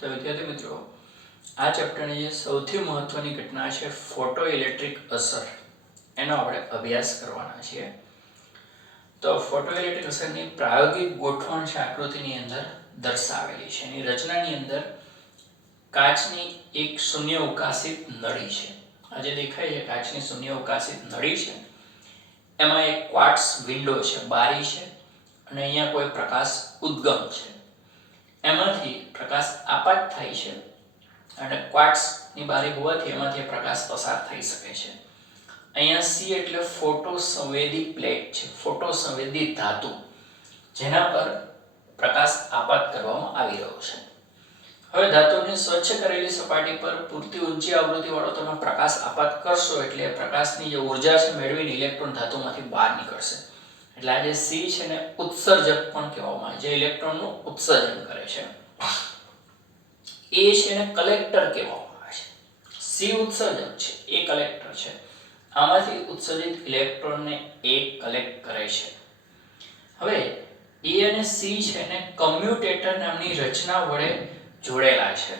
તો વિદ્યાર્થી મિત્રો, આ ચેપ્ટરની જે સૌથી મહત્વની ઘટના છે ફોટો ઇલેક્ટ્રિક અસર, એનો આપણે અભ્યાસ કરવાના છીએ. તો ફોટો ઇલેક્ટ્રિક અસરની પ્રાયોગિક ગોઠવણ છે આકૃતિની અંદર દર્શાવેલી છે. એની રચનાની અંદર કાચની એક શૂન્ય અવકાશિત નળી છે. આ જે દેખાય છે કાચની શૂન્ય અવકાશિત નળી છે, એમાં એક ક્વાર્ટઝ વિન્ડો છે, બારી છે, અને અહીંયા કોઈ પ્રકાશ ઉદ્ગમ છે. એમાંથી પ્રકાશ આપાત થાય છે અને ક્વાર્ટઝની બારી હોવાથી એમાંથી પ્રકાશ પસાર થઈ શકે છે. અહીંયા સી એટલે ફોટો સંવેદી પ્લેટ છે, ફોટો સંવેદી ધાતુ, જેના પર પ્રકાશ આપાત કરવામાં આવી રહ્યો છે. હવે ધાતુની સ્વચ્છ કરેલી સપાટી પર પૂરતી ઊંચી આવૃત્તિવાળો તમે પ્રકાશ આપાત કરશો એટલે પ્રકાશની જે ઉર્જા છે મેળવીને ઇલેક્ટ્રોન ધાતુમાંથી બહાર નીકળશે. એટલે આ જે સી છે ને ઉત્સર્જક પણ કહેવામાં આવે, જે ઇલેક્ટ્રોનનું ઉત્સર્જન કરે છે. એ છે ને કલેક્ટર કહેવામાં આવે છે. સી ઉત્સર્જક છે, એ કલેક્ટર છે. આમાંથી ઉત્સર્જિત ઇલેક્ટ્રોનને એ કલેક્ટ કરે છે. હવે એ અને સી છે ને કમ્યુટેટર નામની રચના વડે જોડેલા છે.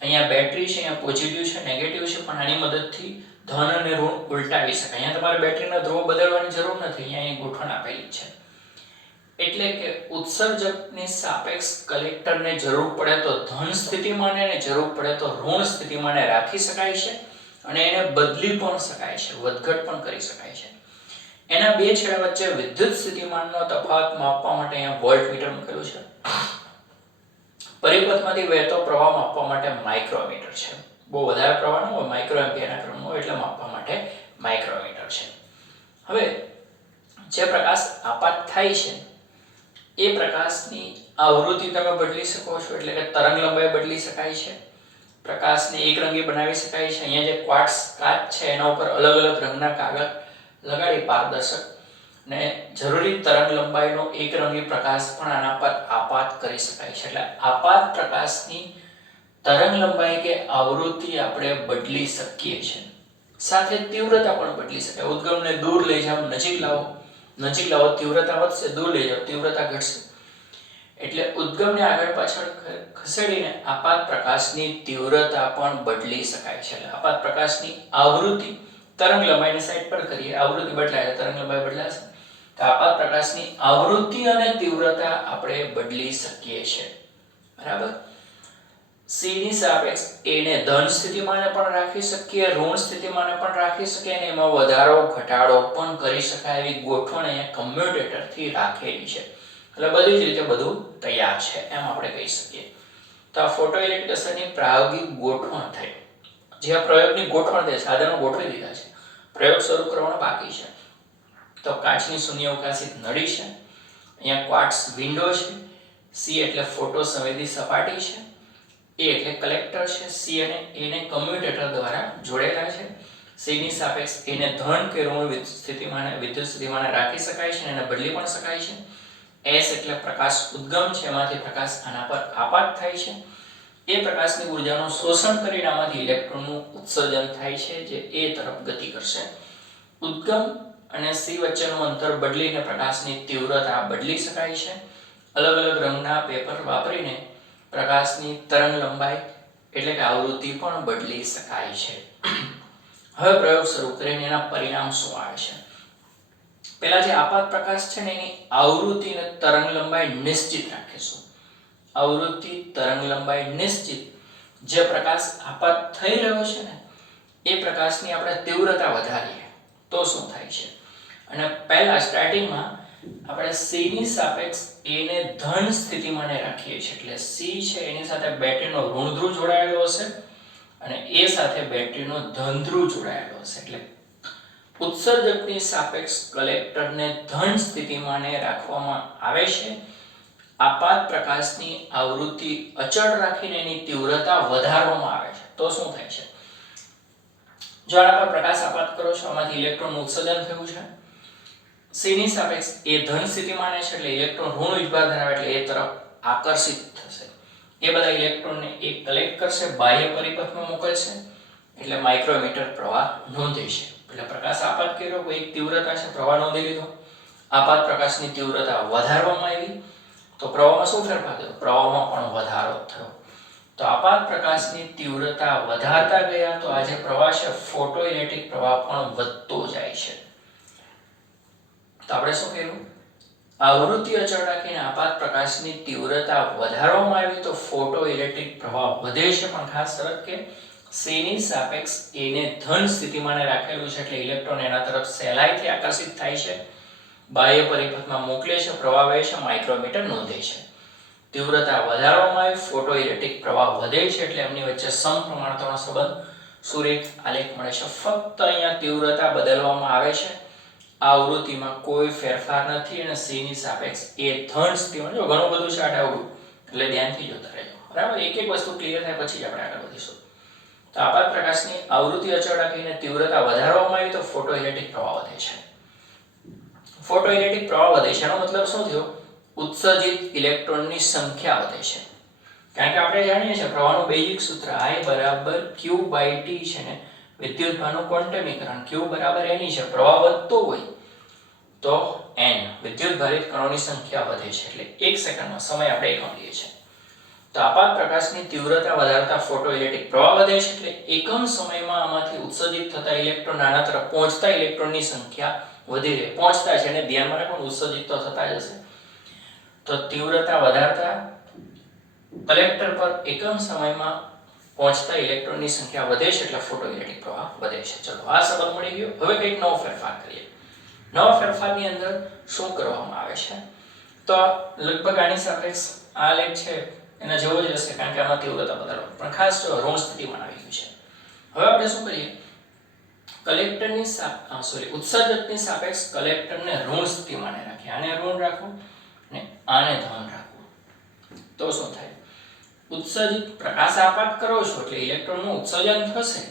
અહીંયા બેટરી છે, અહીંયા પોઝિટિવ છે, નેગેટિવ છે, પણ આની મદદથી ધન અને ઋણ ઉલટાવી શકાય. અહીંયા તમારે બેટરીના ધ્રુવ બદલવાની જરૂર નથી, અહીંયા ગોઠવણ આપેલી છે. એટલે કે ઉત્સર્જકની સાપેક્ષ કલેક્ટરને જરૂર પડે તો ધન સ્થિતિમાન અને જરૂર પડે તો ઋણ સ્થિતિમાન રાખી શકાય છે અને એને બદલી પણ શકાય છે, વધઘટ પણ કરી શકાય છે. એના બે છેડા વચ્ચે વિદ્યુત સ્થિતિમાનનો તફાવત માપવા માટે અહીંયા વોલ્ટમીટર મૂકેલું છે. પરિપથમાંથી વહેતો પ્રવાહ માપવા માટે માઇક્રોમીટર છે. બહુ વધારે પ્રવાહ ન હોય, માઇક્રો એમ્પિયરના ક્રમનો, એટલે માપવા માટે માઇક્રોમીટર છે. હવે જે પ્રકાશ આપાત થાય છે એ પ્રકાશની આવૃત્તિ તમે બદલી શકો છો, એટલે કે તરંગ લંબાઈ બદલી શકાય છે. પ્રકાશને એકરંગી બનાવી શકાય છે. અહીંયા જે ક્વાર્ટઝ કાચ છે એના ઉપર અલગ અલગ રંગના કાગળ લગાડી પારદર્શક ને જરૂરી તરંગ લંબાઈનો એકરંગી પ્રકાશ પણ આના પર આપાત કરી શકાય છે. એટલે આપાત પ્રકાશની તરંગ લંબાઈ કે આવૃત્તિ આપણે બદલી શકીએ છીએ. સાથે તીવ્રતા પણ બદલી શકાય. ઉદ્ગમને દૂર લઈ જાઓ, નજીક લાવો, તીવ્રતા વધશે, દૂર લઈ જાઓ, તીવ્રતા ઘટશે. એટલે ઉદ્ગમને આગળ પાછળ ખસેડીને આપાત પ્રકાશની તીવ્રતા પણ બદલી શકાય છે. એટલે આપાત પ્રકાશની આવૃત્તિ તરંગ લંબાઈને સાઈડ પર કરીએ, આવૃત્તિ બદલાય તરંગ લંબાઈ બદલાશે. તો આપાત પ્રકાશની આવૃત્તિ અને તીવ્રતા આપણે બદલી શકીએ છીએ. બરાબર. સી ની સાપેક્ષ એને ધન સ્થિતિમાન પણ રાખી શકીએ, ઋણ સ્થિતિમાન પણ રાખી શકીએ અને એમાં વધારો ઘટાડો પણ કરી શકાય એવી ગોઠવણ અહીંયા કમ્યુટેટરથી રાખેલી છે. એટલે બધી જ રીતે બધું તૈયાર છે એમ આપણે કહી શકીએ. તો આ ફોટો ઇલેક્ટ્રિક અસરની પ્રાયોગિક ગોઠવણ થઈ. જે આ પ્રયોગની ગોઠવણ છે, સાધનો ગોઠવી દીધા છે, પ્રયોગ શરૂ કરવાનો બાકી છે. તો કાચની શૂન્ય અવકાશિત નળી છે, અહીંયા ક્વાર્ટઝ વિન્ડો છે, સી એટલે ફોટો સંવેદી સપાટી છે, એ એટલે કલેક્ટર છે, સી અને એને કમ્યુટેટર દ્વારા જોડેલા છે. સી ની સાપેક્ષ એને ધન કે ઋણ વિદ્યુત સ્થિતિમાન રાખી શકાય છે અને બદલી પણ શકાય છે. એસ એટલે પ્રકાશ ઉદ્ગમ છે, એમાંથી પ્રકાશ આના પર આપાત થાય છે. એ પ્રકાશની ઉર્જાનું શોષણ કરીને આમાંથી ઇલેક્ટ્રોનનું ઉત્સર્જન થાય છે, જે એ તરફ ગતિ કરશે. ઉદ્ગમ અને સી વચ્ચેનું અંતર બદલીને પ્રકાશની તીવ્રતા બદલી શકાય છે. અલગ અલગ રંગના પેપર વાપરીને પ્રકાશની તરંગ લંબાઈ એટલે કે આવૃત્તિ પણ બદલી શકાય છે. હવે પ્રયોગ શરૂ કરીને એના પરિણામ શું આવે છે. પહેલા જે આપાત પ્રકાશ છે ને એની આવૃત્તિ અને તરંગ લંબાઈ નિશ્ચિત રાખીશું. આવૃત્તિ, તરંગ લંબાઈ નિશ્ચિત. જે પ્રકાશ આપાત થઈ રહ્યો છે ને એ પ્રકાશની આપણે તીવ્રતા વધારીએ તો શું થાય છે. અને પહેલા સ્ટાર્ટિંગમાં આપણે સી ની સાપેક્ષ એને ધન સ્થિતિમાન રાખીએ છીએ. એટલે સી છે એની સાથે બેટરીનો ઋણ ધ્રુવ જોડાયેલો હશે અને એ સાથે બેટરીનો ધન ધ્રુવ જોડાયેલો હશે. એટલે ઉત્સર્જકની સાપેક્ષ કલેક્ટરને ધન સ્થિતિમાને રાખવામાં આવે છે. આપાત પ્રકાશની આવૃત્તિ અચળ રાખીને એની તીવ્રતા વધારવામાં આવે છે તો શું થાય છે. જો આના પર પ્રકાશ આપાત કરો છો, આમાંથી ઇલેક્ટ્રોનનું ઉત્સર્જન થયું છે. સી ની સાપેક્ષ એ ધન સ્થિતિમાન છે, એટલે ઇલેક્ટ્રોન ઋણ વીજભાર ધરાવે એટલે એ તરફ આકર્ષિત થશે. એ બધા ઇલેક્ટ્રોનને એ કલેક્ટ કરશે, બાહ્ય પરિપથમાં મોકલશે, એટલે માઇક્રોમીટર પ્રવાહ નોંધે છે. એટલે પ્રકાશ આપાત કર્યો, કોઈ એક તીવ્રતા છે, પ્રવાહ નોંધી લીધો. આપાત પ્રકાશની તીવ્રતા વધારવામાં આવી તો પ્રવાહમાં શું ફેરફાર થયો, પ્રવાહમાં પણ વધારો થયો. તો આપાત પ્રકાશની તીવ્રતા વધારતા ગયા તો આ જે પ્રવાહ છે ફોટોઇલેક્ટ્રિક પ્રવાહ પણ વધતો જાય છે. તો આપણે શું કહ્યું? આવૃત્તિ અચળ રાખીને આપાત પ્રકાશની તીવ્રતા વધારવામાં આવી તો ફોટોઇલેક્ટ્રિક પ્રવાહ વધે છે, પણ ખાસ શરત કે C ની સાપેક્ષ A ને ધન સ્થિતિમાને રાખેલું છે એટલે ઇલેક્ટ્રોન એના તરફ સહેલાઈથી આકર્ષિત થાય છે, બાહ્ય પરિપથમાં મોકલે છે, પ્રવાહ વહે છે, માઇક્રોમીટર નોંધે છે. તીવ્રતા વધારવામાં આવી, ફોટોઇલેક્ટ્રિક પ્રવાહ વધે છે એટલે એમની વચ્ચે સમપ્રમાણતાનો સંબંધ સુરેખ આલેખ મળે છે. ફક્ત અહીંયા તીવ્રતા બદલવામાં આવે છે, આવૃત્તિમાં કોઈ ફેરફાર નથી અને C ની સાપેક્ષ A ધન સ્થિતિમાન. જો ઘણું બધું છે આ ડાઉટ, એટલે ધ્યાનથી જોતા રહેજો, બરાબર? એક એક વસ્તુ ક્લિયર થાય પછી જ આપણે આગળ વધીશું. તો આપાત પ્રકાશની આવૃત્તિ અચળ રાખીને તીવ્રતા વધારવામાં આવી તો ફોટોઇલેક્ટ્રિક પ્રવાહ વધે છે. ફોટોઇલેક્ટ્રિક પ્રવાહ વધે છે એનો મતલબ શું થયો? ઉત્સર્જિત ઇલેક્ટ્રોનની સંખ્યા વધે છે. કારણ કે આપણે જાણીએ છીએ પ્રવાહનું બેઝિક સૂત્ર I બરાબર Q/T છે ને, વિદ્યુતભારનું ક્વોન્ટમીકરણ Q બરાબર n છે. પ્રવાહ વધતો હોય તો n વિદ્યુતભારિત કણોની સંખ્યા વધે છે, એટલે 1 સેકન્ડનો સમય આપણે એકમ લઈએ છીએ. તો આપાત પ્રકાશની તીવ્રતા વધારતા ફોટોઇલેક્ટ્રિક પ્રવાહ વધે છે એટલે એકમ સમયમાં આમાંથી ઉત્સર્જિત થતા ઇલેક્ટ્રોન આના તરફ પહોંચતા ઇલેક્ટ્રોનની સંખ્યા વધી રહે. પહોંચતા છે અને ધ્યાનમાં રાખો ઉત્સર્જિત તો થતા જ હશે. તો તીવ્રતા વધારતા કલેક્ટર પર એકમ સમયમાં પહોંચતા ઇલેક્ટ્રોનની સંખ્યા વધે છે એટલે ફોટોઇલેક્ટ્રિક પ્રવાહ વધે છે. ચલો આ સંબંધ મળી ગયો. હવે કંઈક નવો ફેરફાર કરીએ. નવા ફેરફારની અંદર શું કરવામાં આવે છે? તો લગભગ આની સાપેક્ષ આ લેખ છે એના જેવો જ હશે, કારણ કે આમાં તીવ્રતા બદલવા, પણ ખાસ જો ઋણ સ્થિતિમાન આવી ગયું છે. હવે આપણે શું કરીએ? કલેક્ટરની ઉત્સર્જકની સાપેક્ષ કલેક્ટરને ઋણ સ્થિતિમાને રાખીએ. આને ઋણ રાખો ને આને ધન રાખો તો શું થાય? ઉત્સર્જિત પ્રકાશ આપાત કરો છો એટલે ઇલેક્ટ્રોનનું ઉત્સર્જન થશે,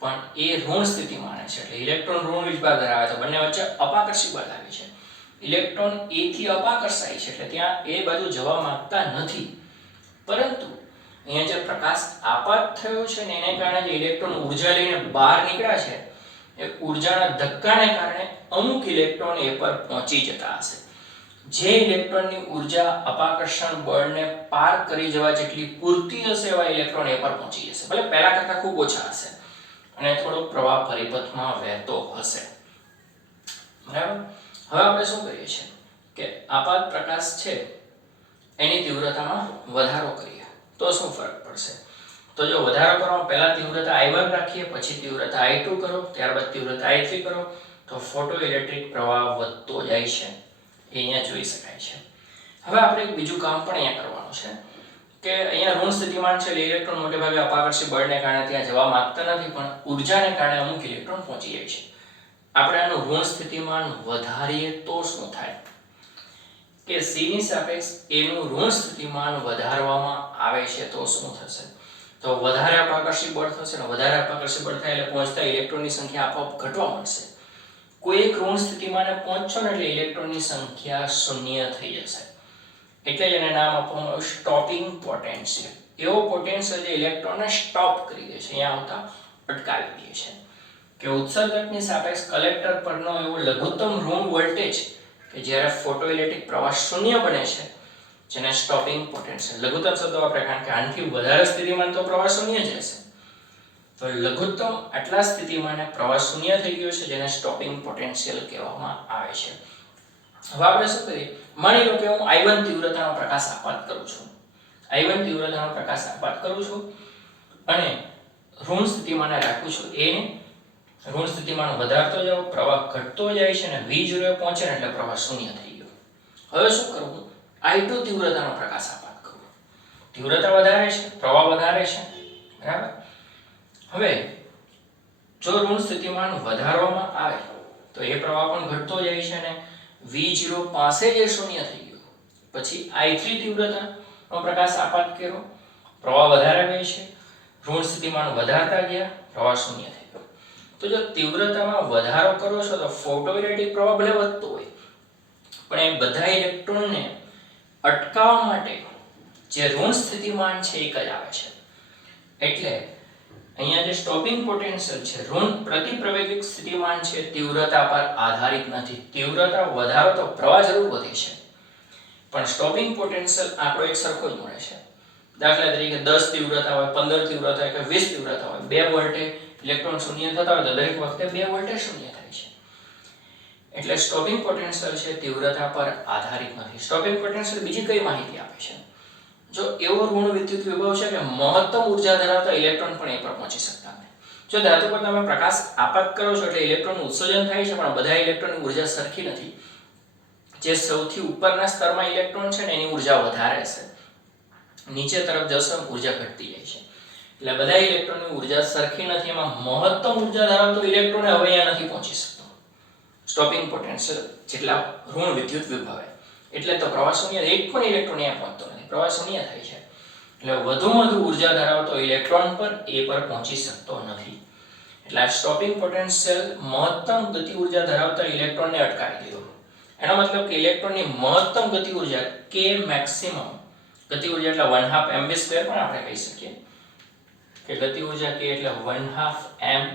પણ એ ઋણ સ્થિતિમાન છે એટલે ઇલેક્ટ્રોન ઋણ વીજભાર ધરાવે છે. બંને વચ્ચે અપાકર્ષી બળ લાગે છે. ઇલેક્ટ્રોન A થી અપાકર્ષાય છે એટલે ત્યાં એ બાજુ જવા માંગતા નથી. પરંતુ અહીંયા જે પ્રકાશ આપાત થયો છે ને એને કારણે જે ઇલેક્ટ્રોન ઊર્જા લઈને બહાર નીકળ્યા છે, એ ઊર્જાના ધક્કાને કારણે અમુક ઇલેક્ટ્રોન એ પર પહોંચી જતા હશે. જે ઇલેક્ટ્રોનની ઊર્જા અપાકર્ષણ બળને પાર કરી જવા જેટલી પૂરતી હશે એવા ઇલેક્ટ્રોન એ પર પહોંચી જશે. ભલે પહેલા કરતાં ખૂબ ઓછા હશે અને થોડો પ્રવાહ પરિપથમાં વહેતો હશે, બરાબર? હવે આપણે શું કરીએ છીએ કે આપાત પ્રકાશ છે એની તીવ્રતામાં વધારો કરીએ તો શું ફરક પડશે? તો જો વધારો કરવામાં પહેલા તીવ્રતા I1 રાખીએ, પછી તીવ્રતા I2 કરો, ત્યારબાદ તીવ્રતા I3 કરો તો ફોટોઇલેક્ટ્રિક પ્રવાહ વધતો જાય છે. એ અહીંયા જોઈ શકાય છે. હવે આપણે એક બીજું કામ પણ અહીંયા કરવાનું છે કે અહીંયા ઋણ સ્થિતિમાન છે એટલે ઇલેક્ટ્રોન મોટે ભાગે અપાકર્ષી બળને કારણે ત્યાં જવા માંગતા નથી, પણ ઊર્જાને કારણે અમુક ઇલેક્ટ્રોન પહોંચી જાય છે. આપણે આનું ઋણ સ્થિતિમાન વધારીએ તો શું થાય? કે C ની સાપેક્ષ A નું ઋણ સ્થિતિમાન વધારવામાં આવે છે તો શું થશે? તો વધારે અપાકર્ષી બળ થશે ને વધારે અપાકર્ષી બળ થાય એટલે પહોંચતા ઇલેક્ટ્રોનની સંખ્યા આપોઆપ ઘટવા માંડશે. કોઈ એક ઋણ સ્થિતિમાને પહોંચશો ને એટલે ઇલેક્ટ્રોનની સંખ્યા શૂન્ય થઈ જશે. એટલે જ એને નામ આપવામાં આવ્યું સ્ટોપિંગ પોટેન્શિયલ. એવો પોટેન્શિયલ જે ઇલેક્ટ્રોનને સ્ટોપ કરી દે છે, અહીંયા આવતા અટકાવી દે છે. કે ઉત્સર્જકની સાપેક્ષ કલેક્ટર પરનો એવો લઘુત્તમ ઋણ વોલ્ટેજ કે જ્યારે ફોટોઇલેક્ટ્રિક પ્રવાહ શૂન્ય બને છે, જેને સ્ટોપિંગ પોટેન્શિયલ. લઘુત્તમ શબ્દ વાપરે કારણ કે આનાથી વધારે સ્થિતિમાન તો પ્રવાહ શૂન્ય જ હશે. તો લઘુત્તમ આટલા સ્થિતિમાને પ્રવાહ શૂન્ય થઈ ગયો છે, જેને સ્ટોપિંગ પોટેન્શિયલ કહેવામાં આવે છે. હવે આપણે શું કરીએ? માની લો કે હું I1 તીવ્રતાનો પ્રકાશ આપાત કરું છું. I1 તીવ્રતાનો પ્રકાશ આપાત કરું છું અને ઋણ સ્થિતિમાને રાખું છું. એને ઋણ સ્થિતિમાન વધારતો જાવ, પ્રવાહ ઘટતો જાય છે અને V0 એ પહોંચે ને એટલે પ્રવાહ શૂન્ય થઈ ગયો. હવે શું કરવું? I2 તીવ્રતાનો પ્રકાશ આપાત કરું. તીવ્રતા વધારે છે, પ્રવાહ વધારે છે, બરાબર? હવે જો ઋણ સ્થિતિમાન વધારવામાં આવે તો એ પ્રવાહ પણ ઘટતો જાય છે અને V0 પાસે જે શૂન્ય થઈ ગયો. પછી I3 તીવ્રતાનો પ્રકાશ આપાત કર્યો, પ્રવાહ વધારે ગયો છે, ઋણ સ્થિતિમાન વધારતા ગયા, પ્રવાહ શૂન્ય થઈ ગયો. તો જો તીવ્રતામાં વધારો કરો છો તો ફોટોઇલેક્ટ્રિક પ્રવાહ ભલે વધતો હોય, પણ એ બધા ઇલેક્ટ્રોનને અટકાવવા માટે જે ઋણ સ્થિતિમાન છે એક જ આવે છે. એટલે અહીંયા જે સ્ટોપિંગ પોટેન્શિયલ છે ઋણ પ્રતિપ્રવેગિક સ્થિતિમાન છે, તીવ્રતા પર આધારિત નથી. તીવ્રતા વધારો તો પ્રવાહ જરૂર વધે છે, પણ સ્ટોપિંગ પોટેન્શિયલ આંકડો એક સરખો જ મળે છે. દાખલા તરીકે 10 તીવ્રતા હોય, 15 તીવ્રતા હોય કે 20 તીવ્રતા હોય, 2 વોલ્ટે ઇલેક્ટ્રોન શૂન્ય થતા હોય તો દરેક વખતે 2 વોલ્ટે શૂન્ય થાય છે. એટલે સ્ટોપિંગ પોટેન્શિયલ છે તીવ્રતા પર આધારિત નથી. સ્ટોપિંગ પોટેન્શિયલ બીજી કઈ માહિતી આપે છે? જો એવો ઋણ વિદ્યુત વિભવ છે કે મહત્તમ ઉર્જા ધરાવતા ઇલેક્ટ્રોન પણ એ પર પહોંચી શકતા નથી. જો ધાતુ પર તમે પ્રકાશ આપાત કરો છો એટલે ઇલેક્ટ્રોનનું ઉત્સર્જન થાય છે, પણ બધા ઇલેક્ટ્રોનની ઉર્જા સરખી નથી. જે સૌથી ઉપરના સ્તરમાં ઇલેક્ટ્રોન છે ને એની ઉર્જા વધારે છે, નીચે તરફ જશે ઉર્જા ઘટતી જાય છે. એટલે બધા ઇલેક્ટ્રોનની ઉર્જા સરખી નથી. એમાં મહત્તમ ઉર્જા ધરાવતો ઇલેક્ટ્રોન હવે અહીંયા નથી પહોંચી શકતો સ્ટોપિંગ પોટેન્શિયલ જેટલા ઋણ વિદ્યુત વિભવે. એટલે તો પ્રવાહ શૂન્ય, એક પણ ઇલેક્ટ્રોન અહીંયા પહોંચતો નથી, પ્રવાહ શૂન્ય થાય છે. એટલે વધુમાં વધુ ઉર્જા ધરાવતો ઇલેક્ટ્રોન પર એ પર પહોંચી શકતો નથી. એટલે આ સ્ટોપિંગ પોટેન્શિયલ મહત્તમ ગતિ ઉર્જા ધરાવતા ઇલેક્ટ્રોનને અટકાવી દીધો. એનો મતલબ કે ઇલેક્ટ્રોનની મહત્તમ ગતિ ઉર્જા કે મેક્સિમમ ગતિ ઉર્જા એટલે 1/2 mv² પણ આપણે કહી શકીએ કે ગતિ ઉર્જા કે એટલે 1/2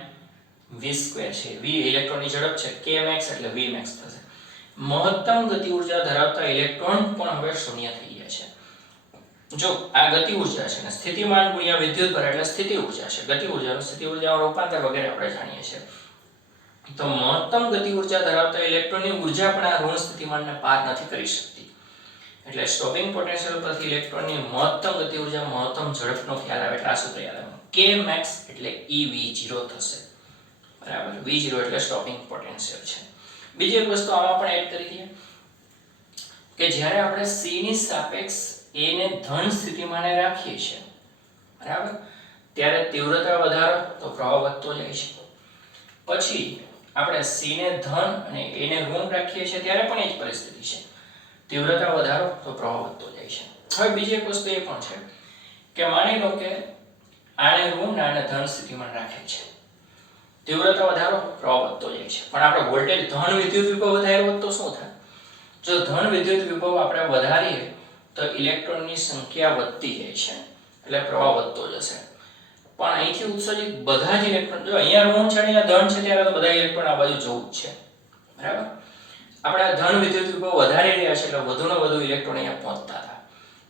mv² છે. v ઇલેક્ટ્રોનની ઝડપ છે, k max એટલે v max થશે. મહત્તમ ગતિ ઉર્જા ધરાવતા ઇલેક્ટ્રોન પણ હવે શૂન્ય થઈ ગયા છે. જો આ ગતિ ઉર્જા છે ને સ્થિતિમાન ગુણ્યા વિદ્યુતભાર એટલે સ્થિતિ ઉર્જા છે. ગતિ ઉર્જાનું સ્થિતિ ઉર્જામાં રૂપાંતર વગેરે આપણે જાણીએ છીએ. તો મહત્તમ ગતિ ઉર્જા ધરાવતા ઇલેક્ટ્રોનની ઉર્જા પણ આ ઋણ સ્થિતિમાનને પાર નથી કરી શકતી. એટલે સ્ટોપિંગ પોટેન્શિયલ પરથી ઇલેક્ટ્રોનની મહત્તમ ગતિ ઉર્જા, મહત્તમ ઝડપનો ખ્યાલ આવે એટલે આ સૂત્ર યાદ રાખવાનું. k max એટલે ev0 થશે. બરાબર, v0 એટલે સ્ટોપિંગ પોટેન્શિયલ છે. બીજી એક વસ્તુ આમાં પણ એડ કરી દઈએ કે જ્યારે આપણે c ની સાપેક્ષ a ને ધન સ્થિતિમાને રાખીએ છીએ, બરાબર, ત્યારે તીવ્રતા વધારો તો પ્રવાહ વધતો જાય છે. પછી આપણે c ને ધન અને a ને ઋણ રાખીએ છીએ ત્યારે પણ એ જ પરિસ્થિતિ છે. તીવ્રતા વધારો તો પ્રવાહ વધતો જાય છે. હવે બીજી એક વસ્તુ એ પણ છે કે માની લો કે આને ઋણ અને આને ધન સ્થિતિમાન રાખે છે, તીવ્રતા વધારો પ્રવાહ વધતો જાય છે. પણ આપણે વોલ્ટેજ ધન વિદ્યુત વિભવ વધાર્યો તો શું થાય? જો ધન વિદ્યુત વિભવ આપણે વધારીએ તો ઇલેક્ટ્રોનની સંખ્યા વધતી જાય છે એટલે પ્રવાહ વધતો જશે. પણ અહીંથી ઉત્સર્જિત બધા જ ઇલેક્ટ્રોન, જો અહીંયા ઋણ છે અને ધન છે ત્યારે તો બધા ઇલેક્ટ્રોન આ બાજુ જવું જ છે, બરાબર. આપણે આ ધન વિદ્યુત વિભવ વધારી રહ્યા છે એટલે વધુને વધુ ઇલેક્ટ્રોન અહીંયા પહોંચતા હતા.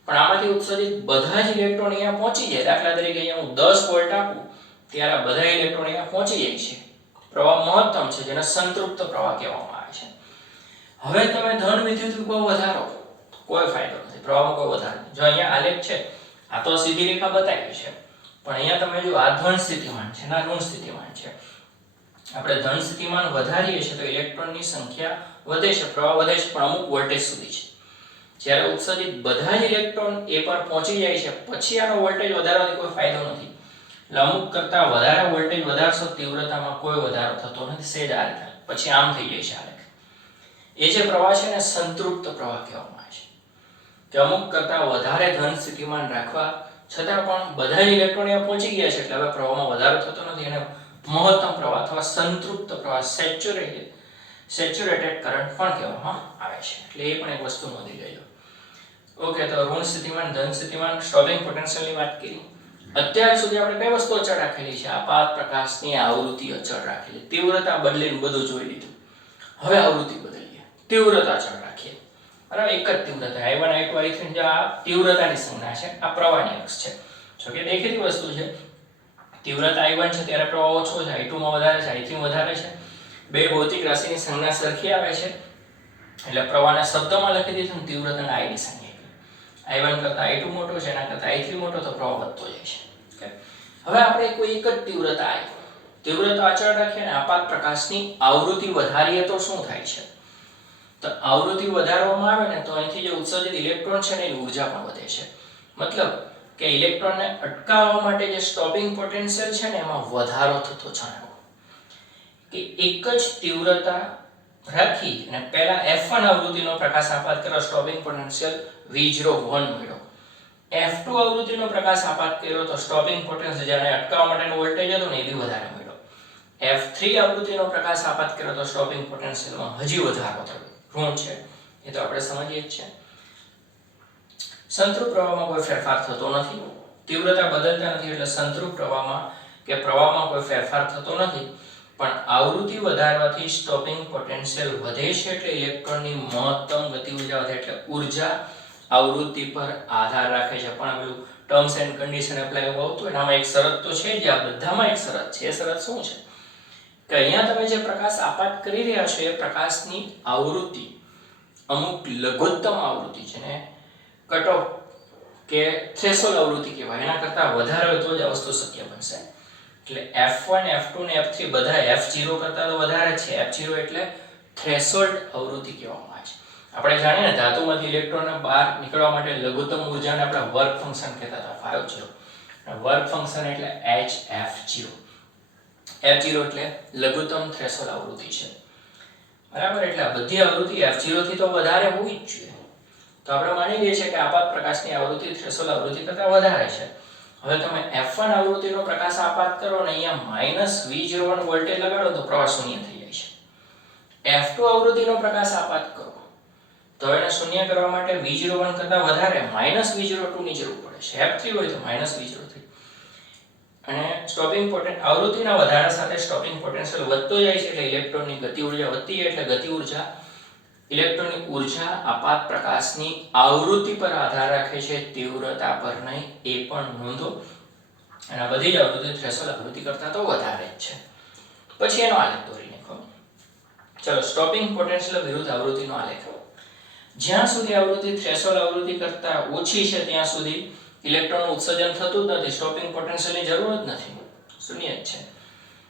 પણ આમાંથી ઉત્સર્જિત બધા જ ઇલેક્ટ્રોન અહીંયા પહોંચી જાય. દાખલા તરીકે અહીંયા હું 10 વોલ્ટ આપું ત્યારે બધા ઇલેક્ટ્રોન અહીંયા પહોંચી જાય છે. પ્રવાહ મહત્તમ છે જેને સંતૃપ્ત પ્રવાહ કહેવામાં આવે છે. હવે તમે ધન વિદ્યુત વિભવ વધારો, કોઈ ફાયદો નથી, પ્રવાહમાં કોઈ વધારો નહીં. જો અહીંયા આલેખ છે, આ તો સીધી રેખા બતાવી છે, પણ અહીંયા તમે જો આ ધન સ્થિતિમાન છે, ના ઋણ સ્થિતિમાન છે. આપણે ધન સ્થિતિમાન વધારીએ છીએ તો ઇલેક્ટ્રોનની સંખ્યા વધે છે, પ્રવાહ વધે છે, પણ અમુક વોલ્ટેજ સુધી છે. જ્યારે ઉત્સર્જિત બધા જ ઇલેક્ટ્રોન એ પર પહોંચી જાય છે પછી આનો વોલ્ટેજ વધારવાથી કોઈ ફાયદો નથી. એટલે અમુક કરતા વધારે વોલ્ટેજ વધારશો તીવ્રતામાં કોઈ વધારો થતો નથી, સેજ આ રીતે પછી આમ થઈ જાય છે આલેખ. એ જે પ્રવાહ છે ને સંતૃપ્ત પ્રવાહ કહેવામાં આવે છે કે અમુક કરતા વધારે ધન સ્થિતિમાન રાખવા છતાં પણ બધા જ ઇલેક્ટ્રોન અહીંયા પહોંચી ગયા છે એટલે હવે પ્રવાહમાં વધારો થતો નથી. એને મહત્તમ પ્રવાહ અથવા સંતૃપ્ત પ્રવાહ, સેચ્યુરેટેડ કરંટ પણ કહેવામાં આવે છે. એટલે એ પણ એક વસ્તુ નોંધી લેજો. ઓકે, તો ઋણ સ્થિતિમાન, ધન સ્થિતિમાન, સ્ટોપિંગ પોટેન્શિયલની વાત કરી. અત્યાર સુધી આપણે કઈ વસ્તુ અચળ રાખેલી છે? આપાત પ્રકાશની આવૃત્તિ અચળ રાખેલી. તીવ્રતા બદલીને બધું જોઈ લીધું. હવે આવૃત્તિ બદલીએ, તીવ્રતા અચળ રાખીએ. બરાબર, એક જ તીવ્રતા i1 i2 i3 જે આ તીવ્રતાની સંજ્ઞા છે, આ પ્રવાહની અક્ષ છે. જો કે દેખીતી વસ્તુ છે, તીવ્રતા i1 છે ત્યારે પ્રવાહ ઓછો છે, i2 માં વધારે છે, i3 માં વધારે છે. બે ભૌતિક રાશિની સંજ્ઞા સરખી આવે છે એટલે પ્રવાહને શબ્દમાં લખી દીધું અને તીવ્રતાને i ની સંજ્ઞા આપી. i1 કરતા i2 મોટો છે, એના કરતા i3 મોટો તો પ્રવાહ વધતો જાય છે. ઓકે, હવે આપણે કોઈ એક જ તીવ્રતા i, તીવ્રતા અચળ રાખીએ અને આપાત પ્રકાશની આવૃત્તિ વધારીએ તો શું થાય છે? તો આવૃત્તિ વધારવામાં આવે ને તો અહીંથી જે ઉત્સર્જિત ઇલેક્ટ્રોન છે ને એની ઉર્જા પણ વધે છે. મતલબ કે ઇલેક્ટ્રોનને અટકાવવા માટે જે સ્ટોપિંગ પોટેન્શિયલ છે ને એમાં વધારો થતો જણાવો. કે એક જ તીવ્રતા રાખી અને પહેલા f1 આવૃત્તિનો પ્રકાશ આપાત કર્યો, સ્ટોપિંગ પોટેન્શિયલ v01 મળ્યો. f2 આવૃત્તિનો પ્રકાશ આપાત કર્યો તો સ્ટોપિંગ પોટેન્શિયલ જેને અટકાવવા માટેનો વોલ્ટેજ હતો ને એ બી વધારે મળ્યો. f3 આવૃત્તિનો પ્રકાશ આપાત કર્યો તો સ્ટોપિંગ પોટેન્શિયલમાં હજી વધારો થયો. ઋણ છે એ તો આપણે સમજીએ જ છે. સંતૃપ્ત પ્રવાહમાં કોઈ ફેરફાર થતો નથી, તીવ્રતા બદલતા નથી એટલે સંતૃપ્ત પ્રવાહમાં કે પ્રવાહમાં કોઈ ફેરફાર થતો નથી. પણ આવૃત્તિ વધારવાથી સ્ટોપિંગ પોટેન્શિયલ વધે છે એટલે ઇલેક્ટ્રોનની મહત્તમ ગતિ ઉર્જા વધે. એટલે ઉર્જા આવૃત્તિ પર આધાર રાખે છે, પણ પેલું ટર્મ્સ એન્ડ કન્ડિશન એપ્લાય એવું આવતું હોય, આમાં એક શરત તો છે જ, આ બધામાં એક શરત છે. એ શરત શું છે કે અહીંયા તમે જે પ્રકાશ આપાત કરી રહ્યા છો એ પ્રકાશની આવૃત્તિ અમુક લઘુત્તમ આવૃત્તિ છે ને કટ ઓફ કે થ્રેશોલ્ડ આવૃત્તિ કહેવાય, એના કરતાં વધારે હોય તો જ આ વસ્તુ શક્ય બનશે. એટલે F1 F2 ને F3 બધા F0 કરતાં તો વધારે છે. F0 એટલે થ્રેશોલ્ડ આવૃત્તિ કહેવામાં આવે છે. આપણે જાણીએ ને ધાતુમાંથી ઇલેક્ટ્રોનને બહાર નીકળવા માટે લઘુત્તમ ઊર્જાને આપણે વર્ક ફંક્શન કહેતા હતા, 50. વર્ક ફંક્શન એટલે HF0. F0 એટલે લઘુત્તમ થ્રેશોલ્ડ આવૃત્તિ છે, બરાબર. એટલે આ બધી આવૃત્તિ F0 થી તો વધારે હોવી જ જોઈએ. તો આપણે માની લઈએ છીએ કે આપાત પ્રકાશની આવૃત્તિ થ્રેશોલ્ડ આવૃત્તિ કરતાં વધારે છે. હવે તમે F1 આવૃત્તિનો પ્રકાશ આપાત કરો ને અહીંયા -V01 વોલ્ટેજ લગાડો તો પ્રવાહ શૂન્ય થઈ જાય છે. F2 આવૃત્તિનો પ્રકાશ આપાત કરો તો એને શૂન્ય કરવા માટે V01 કરતાં વધારે -V02 ની જરૂર પડે છે. F3 હોય તો -V03. અને સ્ટોપિંગ પોટેન્શિયલ આવૃત્તિના વધારા સાથે સ્ટોપિંગ પોટેન્શિયલ વધતો જાય છે, એટલે ઇલેક્ટ્રોનની ગતિ ઊર્જા વધતી જાય, એટલે ગતિ ઊર્જા ઇલેક્ટ્રોનની ઊર્જા આપાત પ્રકાશની આવૃત્તિ પર આધાર રાખે છે, તીવ્રતા પર નહીં. એ પણ નોંધો. અને બધી જ આવૃત્તિ થ્રેશોલ્ડ આવૃત્તિ કરતાં તો વધારે જ છે. પછી એનો આલેખ દોરી નાખો. ચલો, સ્ટોપિંગ પોટેન્શિયલ વિરુદ્ધ આવૃત્તિનો આલેખ. જ્યાં સુધી આવૃત્તિ થ્રેશોલ્ડ આવૃત્તિ કરતાં ઓછી છે ત્યાં સુધી ઇલેક્ટ્રોનનું ઉત્સર્જન થતું જ નથી, સ્ટોપિંગ પોટેન્શિયલની જરૂર જ નથી, શૂન્ય જ છે.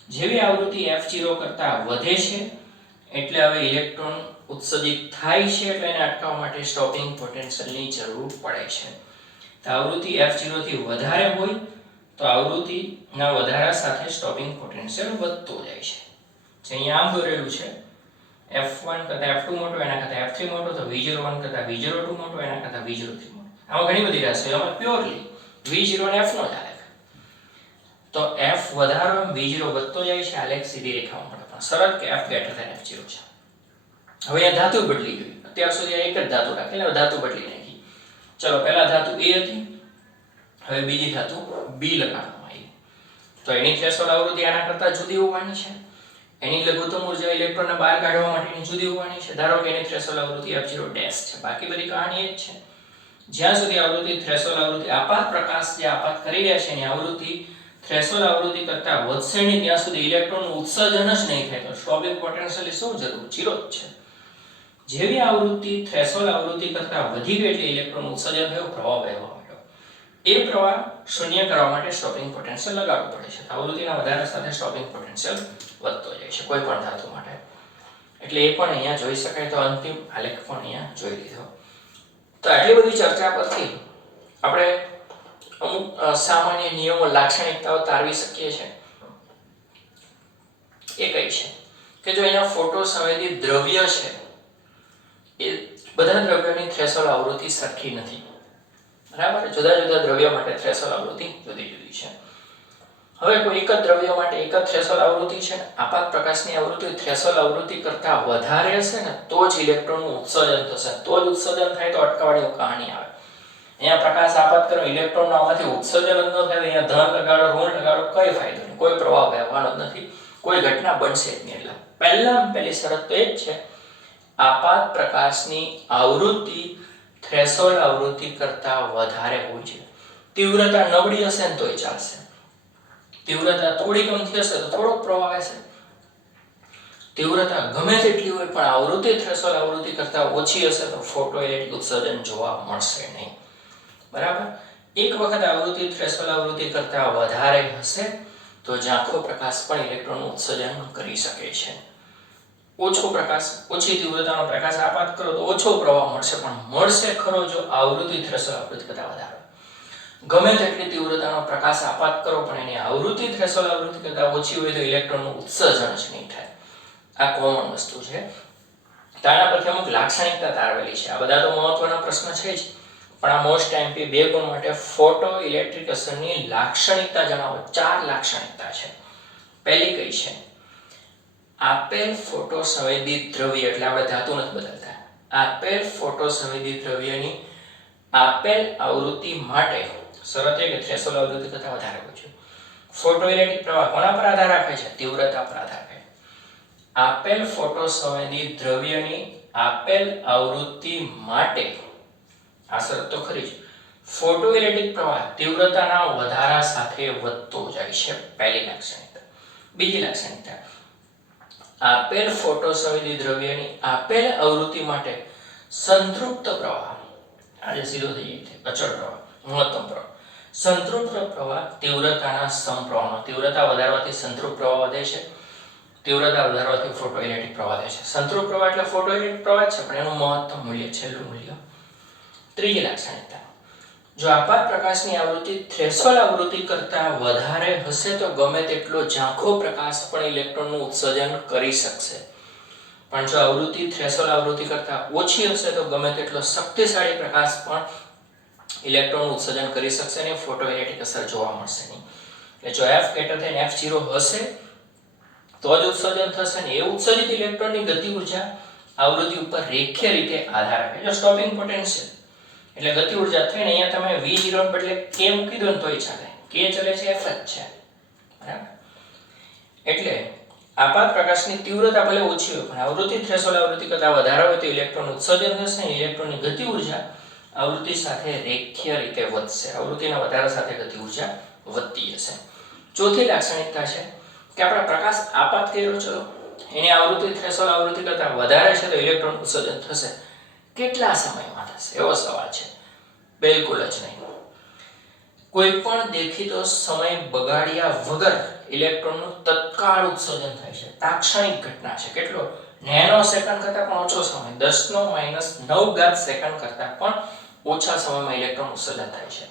જેવી આવૃત્તિ F0 કરતાં વધે છે એટલે હવે ઇલેક્ટ્રોન ઉત્સર્જિત થાય છે, એટલે એને અટકાવવા માટે સ્ટોપિંગ પોટેન્શિયલની જરૂર પડે છે. તો આવૃત્તિ F0 થી વધારે હોય તો આવૃત્તિના વધારા સાથે સ્ટોપિંગ પોટેન્શિયલ વધતો જાય છે. જે અહીંયા આમ દોરેલું છે, F1 કરતાં F2 મોટો, એના કરતાં F3 મોટો, તો V01 કરતાં V02 મોટો, એના કરતાં V03 મોટો. આમાં ઘણી બધી રાશિઓ, આમાં પ્યોરલી V0 અને F નો જ આલેખ. તો F વધારો એમ V0 વધતો જાય છે, આલેખ સીધી રેખાઓ મળે. પણ શરત કે F ગ્રેટર ધેન F0 છે. હવે અહીંયા ધાતુ બદલી ગઈ. અત્યાર સુધી એક જ ધાતુ રાખેલી, હવે ધાતુ બદલી નાખી. ચલો, પહેલા ધાતુ A હતી, હવે બીજી ધાતુ B લગાડવામાં આવી. તો એની થ્રેશોલ્ડ આવૃત્તિ આના કરતાં જુદી હોવાની છે, એની લઘુત્તમ ઊર્જા ઇલેક્ટ્રોનને બહાર કાઢવા માટેની જુદી હોવાની છે. ધારો કે એની થ્રેશોલ્ડ આવૃત્તિ F0 ડેશ છે. બાકી બધી કહાની એ જ છે. જ્યાં સુધી આવૃત્તિ થ્રેશોલ્ડ આવૃત્તિ આપાત પ્રકાશ જે આપાત કરી રહ્યા છે એની આવૃત્તિ થ્રેશોલ્ડ આવૃત્તિ કરતાં વધશે નહીં ત્યાં સુધી ઇલેક્ટ્રોનનું ઉત્સર્જન જ નહીં થાય. તો સ્ટોપિંગ પોટેન્શિયલ શું જરૂર? 0 જ છે. જેવી આવૃત્તિ થ્રેશોલ્ડ આવૃત્તિ કરતાં વધી ગઈ એટલે ઇલેક્ટ્રોનનું ઉત્સર્જન થયું, પ્રવાહ વહેવા માંડ્યો. એ પ્રવાહ શૂન્ય કરવા માટે સ્ટોપિંગ પોટેન્શિયલ લગાડવું પડે છે. આવૃત્તિના વધારા સાથે સ્ટોપિંગ પોટેન્શિયલ વધતો જાય છે કોઈ પણ ધાતુ માટે. એટલે એ પણ અહીંયા જોઈ શકાય. તો અંતિમ આલેખ પણ અહીંયા જોઈ લીધો. તો આટલી બધી ચર્ચા પરથી આપણે અમુક સામાન્ય નિયમો, લાક્ષણિકતાઓ તારવી શકીએ છીએ. એ કઈ છે કે જો અહીંયા ફોટો સંવેદી દ્રવ્ય છે, એ બધા દ્રવ્યોની થ્રેશોલ્ડ આવૃત્તિ સરખી નથી, બરાબર. જુદા જુદા દ્રવ્યો માટે થ્રેશોલ્ડ આવૃત્તિ જુદી જુદી છે. હવે કોઈ એક જ દ્રવ્ય માટે એક જ થ્રેશોલ્ડ આવૃત્તિ છે, આપાત પ્રકાશની આવૃત્તિ થ્રેશોલ્ડ આવૃત્તિ કરતાં વધારે હશે ને તો જ ઇલેક્ટ્રોનનું ઉત્સર્જન થશે. તો જ ઉત્સર્જન થાય તો અટકાવવાની કહાની આવે. અહીંયા પ્રકાશ આપાત કરો, ઇલેક્ટ્રોનનો આમાંથી ઉત્સર્જન જ ન થાય, અહીંયા ધન લગાડો, ઋણ લગાડો, કઈ ફાયદો નહીં, કોઈ પ્રવાહ વહેવાનો જ નથી, કોઈ ઘટના બનશે જ નહીં. એટલે પહેલી શરત તો એ જ છે, આપાત પ્રકાશની આવૃત્તિ થ્રેશોલ્ડ આવૃત્તિ કરતાં વધારે હોવી જોઈએ. તીવ્રતા નબળી હશે ને તોય ચાલશે, તીવ્રતા થોડી કમથી હશે તો થોડોક પ્રવાહ હશે. તીવ્રતા ગમે તેટલી હોય પણ આવૃત્તિ થ્રેશોલ્ડ આવૃત્તિ કરતાં ઓછી હશે તો ફોટોઇલેક્ટ્રિક ઉત્સર્જન જોવા મળશે નહીં, બરાબર. એક વખત આવૃત્તિ થ્રેશોલ્ડ આવૃત્તિ કરતાં વધારે હશે તો ઝાંખો પ્રકાશ પણ ઇલેક્ટ્રોનનું ઉત્સર્જન કરી શકે છે. ઓછો પ્રકાશ, ઓછી તીવ્રતાનો પ્રકાશ આપાત કરો તો ઓછો પ્રવાહ મળશે, પણ મળશે ખરો જો આવૃત્તિ થ્રેશોલ્ડ આવૃત્તિ કરતાં વધારે. ગમે તેટલી તીવ્રતાનો પ્રકાશ આપાત કરો પણ એની આવૃત્તિ થ્રેશોલ્ડ આવૃત્તિ કરતાં ઓછી હોય તો ઇલેક્ટ્રોનનું ઉત્સર્જન જ નહીં થાય. આ કોમન વસ્તુ છે. આના પરથી અમુક લાક્ષણિકતા તારવેલી છે. આ બધા તો મહત્વના પ્રશ્ન છે જ, પણ આ મોસ્ટ આઈએમપી 2 ગુણ માટે ફોટો ઇલેક્ટ્રિક અસરની લાક્ષણિકતા જણાવો. 4 લાક્ષણિકતા છે. પહેલી કઈ છે? આપેલ ફોટો સંવેદી દ્રવ્ય, એટલે આપણે ધાતુ નથી બદલતા, આપેલ ફોટો સંવેદી દ્રવ્યની આપેલ આવૃત્તિ માટે શરત એ કે થ્રેશોલ્ડ આવૃત્તિ કરતાં વધારે હોય છે. ફોટોઇલેક્ટ્રિક પ્રવાહ કોના પર આધાર રાખે છે? તીવ્રતા પર આધાર રાખે. આપેલ ફોટો સંવેદી દ્રવ્યની આપેલ આવૃત્તિ માટે, આ શરત તો ખરી જ, ફોટોઇલેક્ટ્રિક પ્રવાહ તીવ્રતાના વધારા સાથે વધતો જાય છે, પહેલી લાક્ષણિકતા. બીજી લાક્ષણિકતા, આપેલ ફોટોસંવેદી દ્રવ્યની આપેલ આવૃત્તિ માટે સંતૃપ્ત પ્રવાહ, આજે સીધો થઈ જાય છે અચળ પ્રવાહ, મહત્તમ પ્રવાહ. સંતૃપ્ત પ્રવાહ તીવ્રતાના સમપ્રમાણમાં, તીવ્રતા વધારવાથી સંતૃપ્ત પ્રવાહ વધે છે, તીવ્રતા વધારવાથી ફોટોઇલેક્ટ્રિક પ્રવાહ વધે છે. સંતૃપ્ત પ્રવાહ એટલે ફોટોઇલેક્ટ્રિક પ્રવાહ છે, પણ એનું મહત્તમ મૂલ્ય, છેલ્લું મૂલ્ય. ત્રીજી લાક્ષણિકતા, જો આપાત પ્રકાશની આવૃત્તિ થ્રેશોલ્ડ આવૃત્તિ કરતાં વધારે હશે તો ગમે તેટલો ઝાંખો પ્રકાશ પણ ઇલેક્ટ્રોનનું ઉત્સર્જન કરી શકશે, પણ જો આવૃત્તિ થ્રેશોલ્ડ આવૃત્તિ કરતાં ઓછી હશે તો ગમે તેટલો શક્તિશાળી પ્રકાશ પણ ઇલેક્ટ્રોનનું ઉત્સર્જન કરી શકશે નહીં, ફોટોઇલેક્ટ્રિક અસર જોવા મળશે નહીં. એટલે જો F greater than F0 હશે તો જ ઉત્સર્જન થશે ને એ ઉત્સર્જિત ઇલેક્ટ્રોનની ગતિ ઉર્જા આવૃત્તિ ઉપર રેખીય રીતે આધાર રાખે. જો સ્ટોપિંગ પોટેન્શિયલ એટલે ગતિ ઉર્જા થઈને અહીંયા તમે V0 ને બદલે k મૂકી દો ને તોય ચાલે, k ચલે છે F જ છે, બરાબર. એટલે આપાત પ્રકાશની તીવ્રતા ભલે ઓછી હોય પણ આવૃત્તિ થ્રેશોલ્ડ આવૃત્તિ કરતાં વધારે હોય તો ઇલેક્ટ્રોન ઉત્સર્જન થશે ને ઇલેક્ટ્રોનની ગતિ ઉર્જા આવૃત્તિ સાથે રેખીય રીતે વધશે, આવૃત્તિના વધારા સાથે ગતિ ઉર્જા વધતી હશે. ચોથી લાક્ષણિકતા છે કે આપણે પ્રકાશ આપાત કર્યો, ચલો એની આવૃત્તિ થ્રેશોલ્ડ આવૃત્તિ કરતાં વધારે છે તો ઇલેક્ટ્રોન ઉત્સર્જન થશે, કેટલા સમયમાં થશે એવો સવાલ છે. બિલકુલ જ નહીં. કોઈ પણ દેખીતો સમય બગાડ્યા વગર ઇલેક્ટ્રોનનું તત્કાળ ઉત્સર્જન થાય છે, તાત્ક્ષણિક ઘટના છે. કેટલો? નેનો સેકન્ડ કરતાં પણ ઓછો સમય, 10⁻⁹ સેકન્ડ કરતાં પણ ઓછા સમયમાં ઇલેક્ટ્રોન ઉત્સર્જન થાય છે.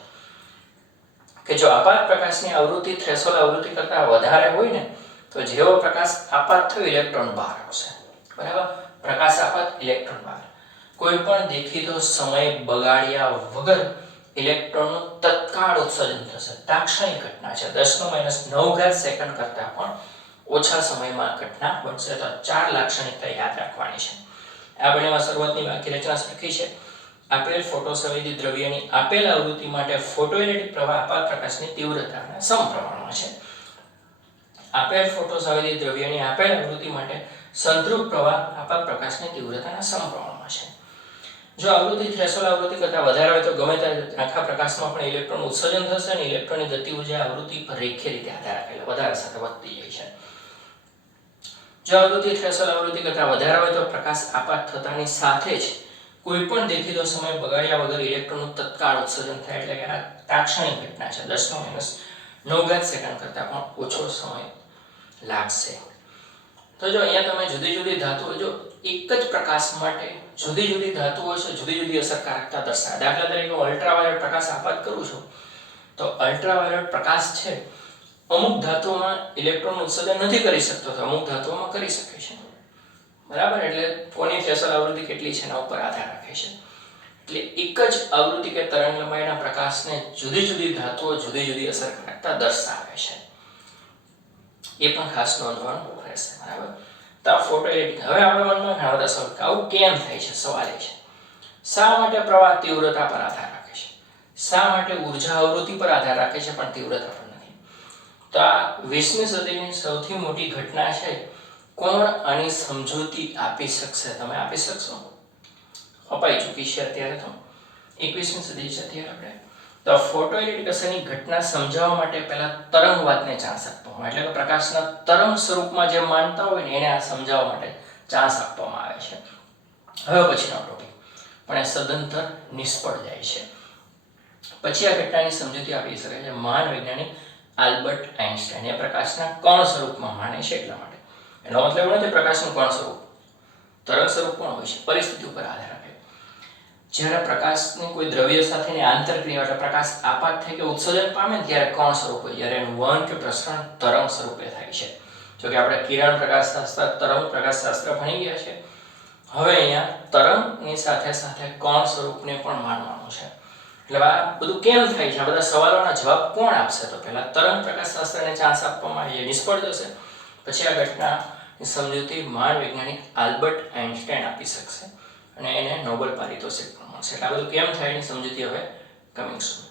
કે જો આપાત પ્રકાશની આવૃત્તિ થ્રેશોલ્ડ આવૃત્તિ કરતાં વધારે હોય ને તો જેવો પ્રકાશ આપાત થયો ઇલેક્ટ્રોન બહાર આવશે, બરાબર. પ્રકાશ આપાત, ઇલેક્ટ્રોન બહાર. કોઈ પણ દેખીતો સમય બગાડ્યા વગર ઇલેક્ટ્રોનનું તત્કાળ ઉત્સર્જન થશે, તાત્ક્ષણિક ઘટના છે, 10⁻⁹ સેકન્ડ કરતાં પણ ઓછા સમયમાં ઘટના બનશે. તો 4 લાક્ષણિકતા યાદ રાખવાની છે. આપણે એમાં શરૂઆતની વાક્ય રચના લખી છે, આપેલ ફોટોસંવેદી દ્રવ્યની આપેલ આવૃત્તિ માટે ફોટોઇલેક્ટ્રિક પ્રવાહ આપાત પ્રકાશની તીવ્રતાના સમપ્રમાણમાં છે. આપેલ ફોટોસંવેદી દ્રવ્યની આપેલ આવૃત્તિ માટે સંતૃપ્ત પ્રવાહ આપાત પ્રકાશની તીવ્રતાના સમપ્રમાણમાં છે. જો આવૃત્તિ થ્રેશોલ્ડ આવૃત્તિ કરતાં વધારે હોય તો ગમે ત્યારે આખા પ્રકાશમાં પણ ઇલેક્ટ્રોન ઉત્સર્જન થશે અને ઇલેક્ટ્રોનની ગતિ ઉર્જા આવૃત્તિ પર રેખીય રીતે આધાર રાખેલા વધારે સાથે વધતી જાય છે. જો આવૃત્તિ થ્રેશોલ્ડ આવૃત્તિ કરતાં વધારે હોય તો પ્રકાશ આપાત થતાની સાથે જ કોઈ પણ દેખીતો સમય બગાડ્યા વગર ઇલેક્ટ્રોનનું તત્કાળ ઉત્સર્જન થાય, એટલે કે આ તાત્ક્ષણિક ઘટના છે, 10⁻⁹ સેકન્ડ કરતાં પણ ઓછો સમય લાગશે. તો જો અહીંયા તમે જુદી જુદી ધાતુઓ, જો એક જ પ્રકાશ માટે જુદી જુદી ધાતુઓ છે, જુદી જુદી અસરકારકતા દર્શાવે. દાખલા તરીકે હું અલ્ટ્રાવાયોલેટ પ્રકાશ આપાત કરું છું તો અલ્ટ્રાવાયોલેટ પ્રકાશ છે અમુક ધાતુઓમાં ઇલેક્ટ્રોન ઉત્સર્જન નથી કરી શકતો તો અમુક ધાતુઓમાં કરી શકે છે, બરાબર. એટલે કોની થ્રેશોલ્ડ આવૃત્તિ કેટલી છે એના ઉપર આધાર રાખે છે. એટલે એક જ આવૃત્તિ કે તરંગ લંબાઈના પ્રકાશને જુદી જુદી ધાતુઓ જુદી જુદી અસરકારકતા દર્શાવે છે, એ પણ ખાસ નોંધવાનું રહેશે, બરાબર. તો ફોટોઇલેક્ટ્રિક, હવે આપણા મનમાં ઘણા બધા સવાલ કે આવું કેમ થાય છે. સવાલ એ છે શા માટે પ્રવાહ તીવ્રતા પર આધાર રાખે છે, શા માટે ઉર્જા આવૃત્તિ પર આધાર રાખે છે પણ તીવ્રતા પર નથી. તો આ 20મી સદીની સૌથી મોટી ઘટના છે. કોણ આની સમજૂતી આપી શકશે? તમે આપી શકશો? અપાઈ ચૂકી છે અત્યારે, તો 21મી સદી છે અત્યારે. આપણે તો ફોટોઇલેક્ટ્રિક અસરની ઘટના સમજાવવા માટે પહેલા તરંગવાદને ચાન્સ આપવામાં, એટલે કે પ્રકાશના તરંગ સ્વરૂપમાં જે માનતા હોય ને એને આ સમજાવવા માટે ચાન્સ આપવામાં આવે છે. હવે પછીનો ટોપિક પણ એ સદંતર નિષ્ફળ જાય છે. પછી આ ઘટનાની સમજૂતી આપી શકે છે મહાન વૈજ્ઞાનિક આલ્બર્ટ આઇન્સ્ટાઈન. એ પ્રકાશના કણ સ્વરૂપમાં માને છે એટલા માટે. એનો મતલબ એ નથી પ્રકાશનું કણ સ્વરૂપ, તરંગ સ્વરૂપ પણ હોય છે, પરિસ્થિતિ ઉપર આધાર રાખે. જ્યારે પ્રકાશની કોઈ દ્રવ્ય સાથેની આંતરક્રિયા એટલે પ્રકાશ આપાત થાય કે ઉત્સર્જન પામે ત્યારે કણ સ્વરૂપ હોય, જ્યારે એનું વહન કે પ્રસરણ તરંગ સ્વરૂપે થાય છે. જો કે આપણે કિરણ પ્રકાશશાસ્ત્ર, તરંગ પ્રકાશશાસ્ત્ર ભણી ગયા છે. હવે અહીંયા તરંગની સાથે સાથે કણ સ્વરૂપને પણ માનવાનું છે. એટલે આ બધું કેમ થાય છે, આ બધા સવાલોના જવાબ કોણ આપશે? તો પહેલા તરંગ પ્રકાશશાસ્ત્રને ચાન્સ આપવામાં આવે, નિષ્ફળ જશે. પછી આ ઘટનાની સમજૂતી મહાન વૈજ્ઞાનિક આલ્બર્ટ આઇન્સ્ટાઈન આપી શકશે અને એને નોબેલ પારિતોષિક પણ મળશે. એટલે આ બધું કેમ થાય એની સમજૂતી હવે કમિંગ સૂન.